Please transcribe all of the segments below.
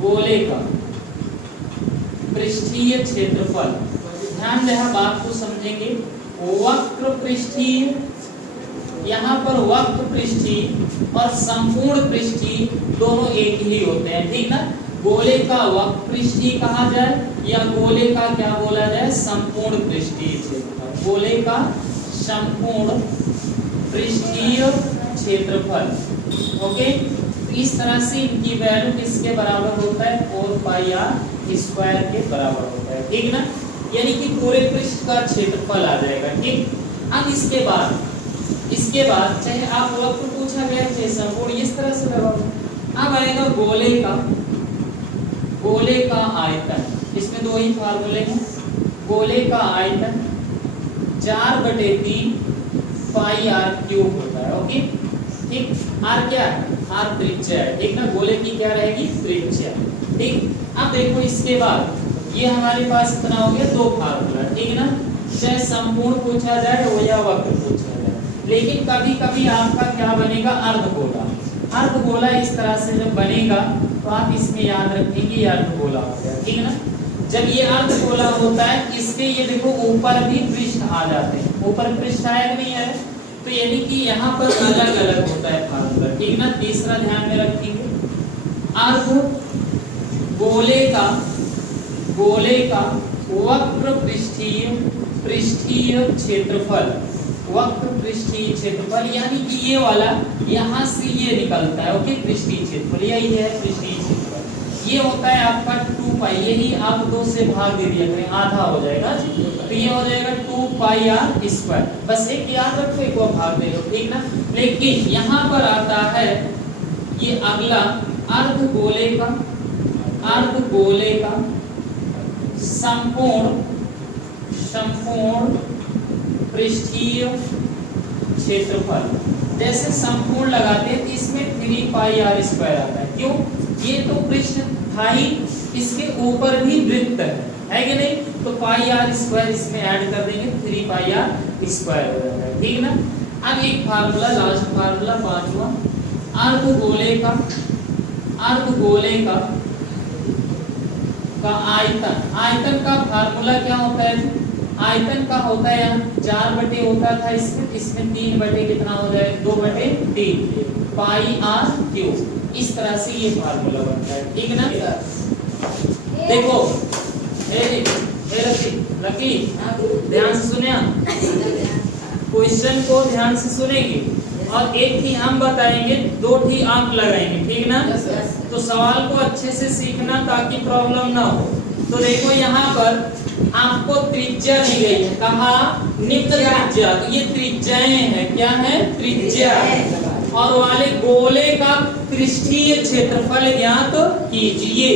गोले का पृष्ठीय क्षेत्रफल। ध्यान देना, बात को समझेंगे। वक्र पृष्ठीय, यहाँ पर वक्र पृष्ठीय और संपूर्ण पृष्ठीय दोनों एक ही होते हैं, ठीक ना। गोले का वक्र पृष्ठीय कहा जाए या गोले का क्या बोला जाए, संपूर्ण पृष्ठीय क्षेत्रफल। गोले का संपूर्ण पृष्ठीय क्षेत्रफल। ओके, तो इस तरह से इनकी वैल्यू किसके बराबर होता है, 4 पाई आर स्क्वायर के बराबर होता है, ठीक ना। यानी कि पूरे पृष्ठ का क्षेत्रफल आ जाएगा, ठीक। अब इसके बाद चाहे आप वक्र पूछा गया चाहे संपूर्ण, इस तरह से लगा। अब आएगा गोले का आयतन। इसमें दो ही फार्मूले हैं। गोले का आयतन 4/3 पाई आर क्यूब होता है। ओके, ठीक। आर क्या है, आर त्रिज्या है, ठीक ना। गोले की क्या रहेगी, त्रिज्या, ठीक। अब देखो इसके बाद ये हमारे पास इतना हो गया, दो फार्मूला, ठीक ना। चाहे संपूर्ण पूछा जाए हो या वक्र पूछा जाए, लेकिन कभी कभी आपका क्या बनेगा, अर्धगोला। अर्धगोला इस तरह से जब बनेगा तो आप इसमें याद रखेंगे ये अर्धगोला हो गया, ठीक ना। जब ये अर्धगोला होता है, इसके ये देखो ऊपर भी पृष्ठ आ जाते हैं, ऊपर पृष्ठ आया नहीं है, तो यानी कि यहाँ पर अलग अलग होता है फार्मूला, ठीक ना। तीसरा ध्यान में रखेंगे, गोले का वक्र पृष्ठीय क्षेत्रफल। वक्र पृष्ठीय क्षेत्रफल यानी कि ये वाला यहाँ से ये निकलता है। ओके, पृष्ठीय क्षेत्रफल यही है पृष्ठीय क्षेत्रफल। ये होता है आपका 2 पाई, यही आप 2 से भाग दे दिया करें, आधा हो जाएगा, तो ये हो जाएगा 2 पाई आर स्क्वायर। बस एक याद रखो, एक और भाग दे दो, ठीक ना। लेकिन यहाँ पर आता है ये अगला अर्धगोले का संपूर्ण पृष्ठीय क्षेत्रफल। जैसे संपूर्ण लगाते हैं तो इसमें 3 पाई आर स्क्वायर आता है। क्यों, ये तो पृष्ठ था ही, इसके ऊपर भी वृत्त है कि नहीं, तो पाई आर स्क्वायर इसमें ऐड कर देंगे, 3 पाई आर स्क्वायर हो जाता है, ठीक ना। अब एक फार्मूला, लास्ट फार्मूला, पांचवा, अर्धगोले का आयतन का फार्मूला क्या होता है, आयतन का होता है यहाँ 4 होता था, इसमें 3 कितना हो जाए, 2/3 पाई आर क्यूब। इस तरह से ये फार्मूला बनता है, ठीक ना। देखो लकी ध्यान से सुने, क्वेश्चन को ध्यान से सुनेंगे और एक ही हम बताएंगे, 2 ही अंक लगाएंगे, ठीक ना। तो सवाल को अच्छे से सीखना ताकि प्रॉब्लम ना हो। तो देखो यहाँ पर आपको त्रिज्या दी गई है, कहा निम्न त्रिज्या, तो ये त्रिज्याएं हैं, क्या है, त्रिज्या। और वाले गोले का पृष्ठीय क्षेत्रफल ज्ञात कीजिए।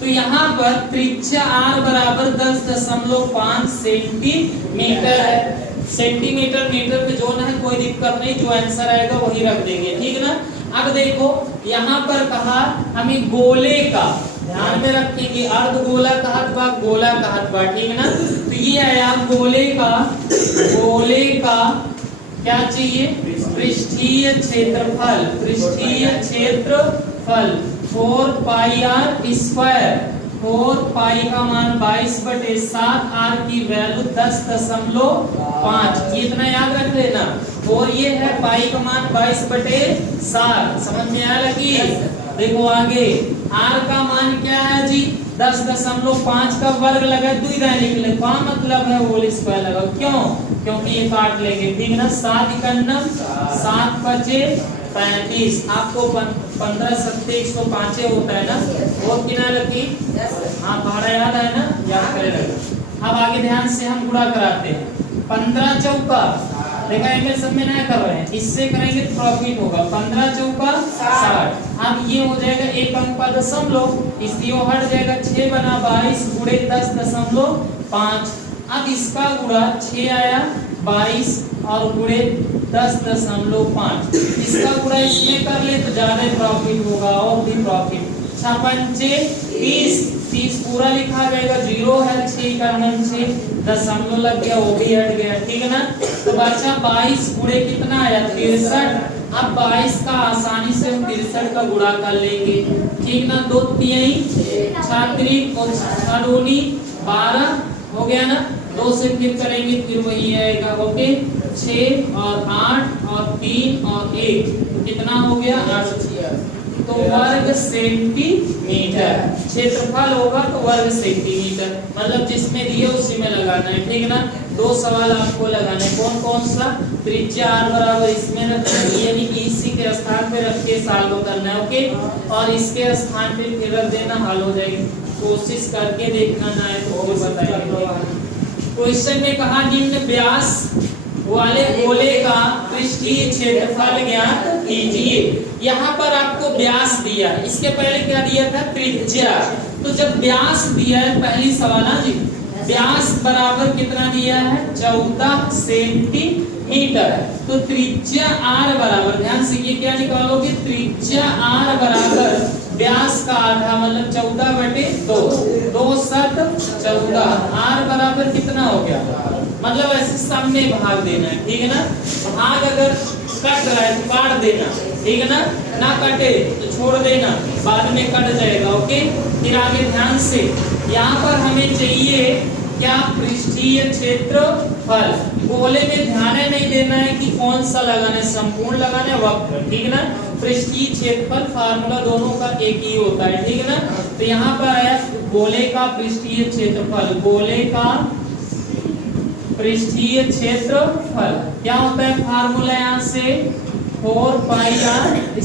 तो यहाँ पर त्रिज्या r बराबर 10.5 सेंटीमीटर है। सेंटीमीटर मीटर पे जो ना है कोई दिक्कत नहीं, जो आंसर आएगा वही रख देंगे, ठीक ना। अब देखो यहाँ पर कहा हमें गोले का, ध्यान में रखेंगे, अर्धगोला कहत बा, गोला कहत बा, ठीक ना। तो ये आया गोले का क्या चाहिए, पृष्ठीय क्षेत्रफल 4 पाई आर स्क्वायर। 4 पाई का मान 22/7, आर की वैल्यू 10.5, ये इतना याद रख लेना। और ये है पाई का मान 22/7, समझ में आया लगी। देखो आगे आर का मान क्या है जी, 10.5 का वर्ग लगा, 2 दाएं निकले, क्या मतलब है, होल स्क्वायर लगा। क्यों, क्योंकि ये काट लेंगे, ठीक ना। 7 × 7 × 35, आपको 15 7 105 होता है ना, और कितना लगी, हाँ भाड़ा याद है ना, याद करे लगा। अब आगे ध्यान से हम गुणा कराते हैं, 15 चौका, देखा एंगल सब में ना कर रहे हैं, इससे करेंगे तो प्रॉफिट होगा, 15 चौका 60। अब ये हो जाएगा 1 अंक का दशमलव, इसलिए वो हट जाएगा, 6 बना 22 गुणे 10.5। अब इसका गुणा 6 आया 22 और गुणे 10.5, इसका गुणा इसमें कर ले तो ज्यादा प्रॉफिट होगा, और भी प्रॉफिट। 6×5 = 30 पूरा लिखा जाएगा, 0 है, 6 का 6 दशमलव लग गया, वो भी हट गया, ठीक है ना। तो बच्चा 22 गुणे कितना आया, 63, अब 22 का आसानी से हम 63 का गुणा कर लेंगे, ठीक ना। 2 तिहाई 6 और 6 दूनी 12 हो गया ना। 2 से फिर करेंगे फिर वही आएगा, ओके। 6 और 8 और 3 और 1 कितना हो गया 8। तो वर्ग सेंटीमीटर क्षेत्रफल होगा तो वर्ग सेंटीमीटर, मतलब जिसमें दिए उसी में लगाना है, ठीक ना। 2 सवाल आपको लगाना है, कौन कौन सा। त्रिज्या r बराबर इसमें रखना है, यानी कि इसी के स्थान पे रख के सॉल्व करना है, ओके। और इसके स्थान पे फिर रख देना, हल हो जाएगी। कोशिश करके देखना ना है तो बताइए। क्वेश्चन में कहा निम्न व्यास वाले गोले का पृष्ठीय क्षेत्रफल ज्ञात कीजिए। यहाँ पर आपको व्यास दिया, इसके पहले क्या दिया था त्रिज्या। तो जब व्यास दिया है, पहली सवाल है जी, व्यास बराबर कितना दिया है 14 सेंटीमीटर। तो त्रिज्या r बराबर, ध्यान से ये क्या निकालोगे, त्रिज्या r बराबर व्यास का आधा मतलब 14/2, 2 7 14। r बराबर कितना हो गया, मतलब ऐसे सामने भाग देना है, ठीक है ना। भाग अगर कट रहा है तो काट देना, ठीक है ना। ना कटे तो छोड़ देना, बाद में कट जाएगा, ओके। फिर आगे ध्यान से, यहाँ पर हमें चाहिए क्या, पृष्ठीय क्षेत्रफल। गोले में ध्यान नहीं देना है कि कौन सा लगाना है, संपूर्ण लगाना है वक्र, ठीक है ना। पृष्ठीय क्षेत्रफल फार्मूला दोनों का एक ही होता है, ठीक है ना। तो यहाँ पर आया गोले का पृष्ठीय क्षेत्रफल, गोले का पृष्ठीय क्षेत्रफल क्या होता है, फार्मूला यहाँ से 4πr²।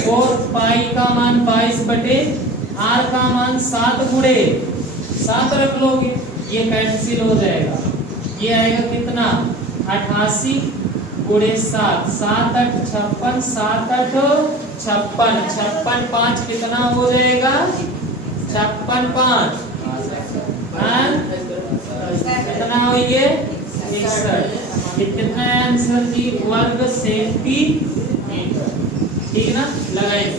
4π का मान 22/r का मान 7 गुणे 7 रख लोगे, ये कैंसिल हो जाएगा। ये आएगा कितना 88 गुणे 7, 7 8 56, 7 8 56, 56 5 कितना हो जाएगा 56 5 कितना हो ये 61। कितना आंसर जी, वर्ग सेंटीमीटर, ठीक है ना। लगाएंगे